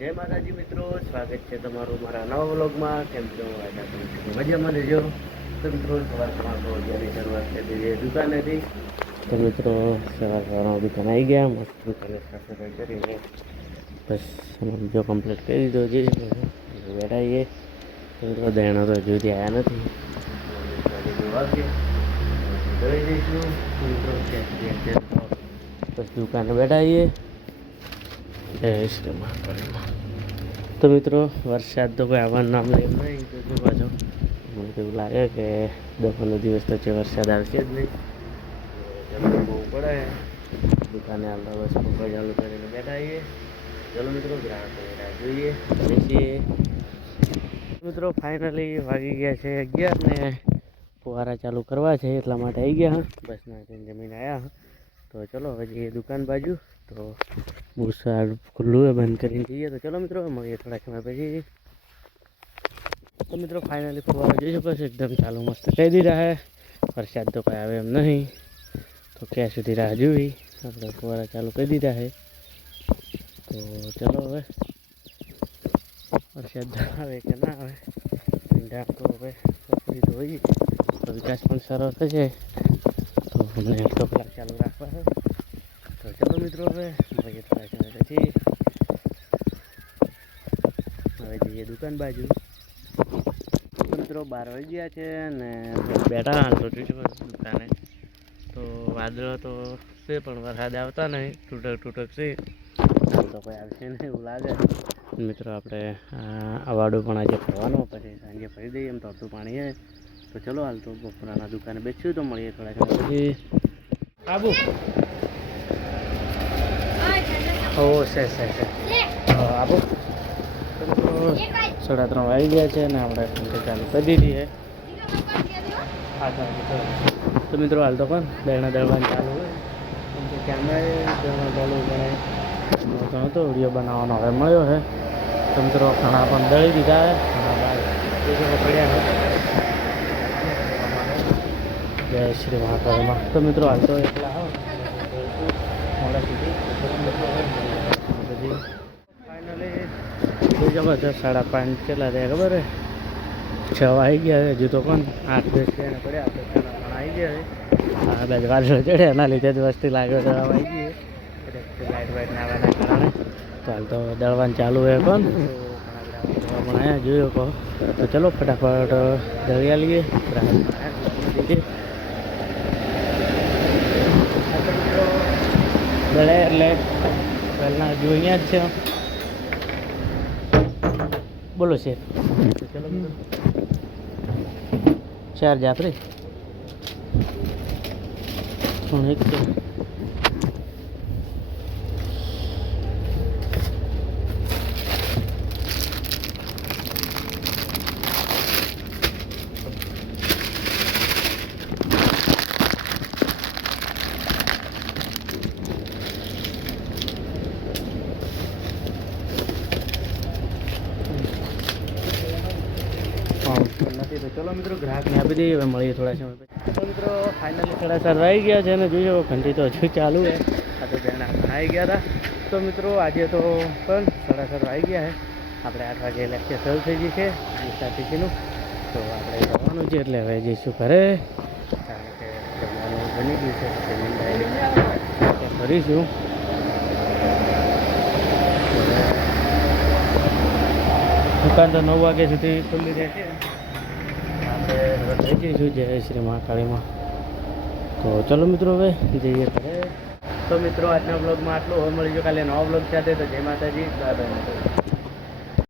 જય માતાજી મિત્રો, સ્વાગત છે તમારું મારા નવા વ્લોગમાં. કેમ છો? મજામાં રહેજો. તો મિત્રો સવારમાં જ્યારે શરૂઆત કરી દીધી દુકાનેથી. તો મિત્રો સવારમાં દુકાન આવી ગયા, મસ્ત દુકાને સાફ સફાઈ કરીને બસ બીજો કમ્પ્લીટ કરી દીધો છે. બેઠાઈએ તો મિત્રો દેણા તો જોઈતી આવ્યા નથી. વાગે જોઈ દઈશું મિત્રો. બસ દુકાને બેઠાઈએ. જય શ્રી મહાકાળીમાં. તો મિત્રો વરસાદ તો કોઈ આવવાનું નામ નહીં. તો પાછો મને તો એવું લાગે કે 10-15 દિવસ તો છે વરસાદ આવશે જ નહીં. જમીન બહુ પડે. દુકાને આવતા બસ પંખો ચાલુ કરીને બેઠા આવીએ. ચલો મિત્રો ગ્રાહકો જોઈએ બેસીએ. મિત્રો ફાઇનલી વાગી ગયા છે 11 ને ફુવારા ચાલુ કરવા છે એટલા માટે આવી ગયા. બસ ના જમીન આવ્યા. તો ચલો હવે જઈએ દુકાન બાજુ. તો બહુ સારું ખુલ્લું है, બંધ કરીને જઈએ. તો ચલો મિત્રો મળીએ થોડા સમય પછી. તો મિત્રો ફાઇનલી ફુવારો જોઈ શકો છો એકદમ ચાલુ મસ્ત કહી દીધા है. વરસાદ તો કોઈ આવે એમ નહીં. તો ક્યાં સુધી રાહ જોવી, આપણે ફુવારા ચાલુ કરી દીધા है. તો ચલો હવે વરસાદ આવે કે ના આવે ઢાક તો હવે સબસિડી તો હોય. તો વિકાસ પણ સારો થશે તો અમને અડધો કલાક ચાલુ રાખવા છે. તો ચલો મિત્રો હવે મળીએ થોડા સમય પછી. હવે જઈએ દુકાન બાજુ. મિત્રો 12 વાગ્યા છે ને બેઠા હાલ તો દુકાને. તો વાદળો તો છે પણ વરસાદ આવતા નહીં, તૂટક છે. હાલ તો કોઈ આવશે નહીં એવું લાગે. મિત્રો આપણે અવાડું પણ આજે ફરવાનો, પછી સાંજે ફરી દઈએ. એમ તો અડધું પાણી છે. તો ચલો હાલ તો બપોરના દુકાને બેસીશું. તો મળીએ થોડા સમય પછી. આબુ ઓ છે આબુ. 3:30 વાગી ગયા છે ને આપણે ઘંટી ચાલુ કરી દીધી છે. તો મિત્રો હાલ તો પણ દળના દળવાનું ચાલુ હોય. કેમ કે કેમેરા ચાલુ કરે તો વિડીયો બનાવવાનો હવે મળ્યો છે. તો મિત્રો ખાણા પણ દળી દીધા છે. ખાણા બાર પડ્યા છે. જય શ્રી મહાકાળીમાં. તો મિત્રો હાલ તો એટલા આવો મોડા સુધી પછી ફાઇનલી જોઈ શકો છો 5:30 કેટલા થયા ખબર છે? 6 વાગી ગયા છે. હજુ તો પણ 8-10 પડ્યા. આપણે ખાના પણ આવી ગયા છે. આ બે વાદળો ચડે એના લીધે જ વસ્તી લાગે તો આવી ગઈ લાઇટ વાઇટ ના આવવાના કારણે. તો હાલ તો દળવાનું ચાલુ હોય પણ પણ અહીંયા જોયો કહો. તો ચલો ફટાફટ દળિયા લઈએ. દળે એટલે પહેલાં જો અહીંયા જ છે. બોલો છે ચલો 4 જાત્રી પણ એક છે. નથી. તો ચલો મિત્રો ગ્રાહકને આપી દઈએ. હવે મળીએ થોડા સમય પછી. તો મિત્રો ફાઇનલી 7:30 આવી ગયા છે અને જોઈ શકો ઘંટી તો હજુ ચાલુ છે. આ તો બેન આવી ગયા હતા. તો મિત્રો આજે તો પણ 7:30 આવી ગયા છે. આપણે 8 વાગે લેક્ચર શરૂ થઈ ગઈ છે SRTCનું. તો આપણે જવાનું છે એટલે હવે જઈશું ઘરે, કારણ કે જમવાનું બની ગયું છે. જમીન ડાયરેક્ટ કરીશું. દુકાન તો 9 વાગ્યા સુધી ખુલ્લી રહેશે. આપણે થઈ જઈશું જય શ્રી મહાકાળીમાં. તો ચલો મિત્રો હવે જઈએ ઘરે. તો મિત્રો આજના બ્લોગમાં આટલું. હવે મળીશું કાલે નવા બ્લોગ સાથે. તો જય માતાજી, બાય બાય.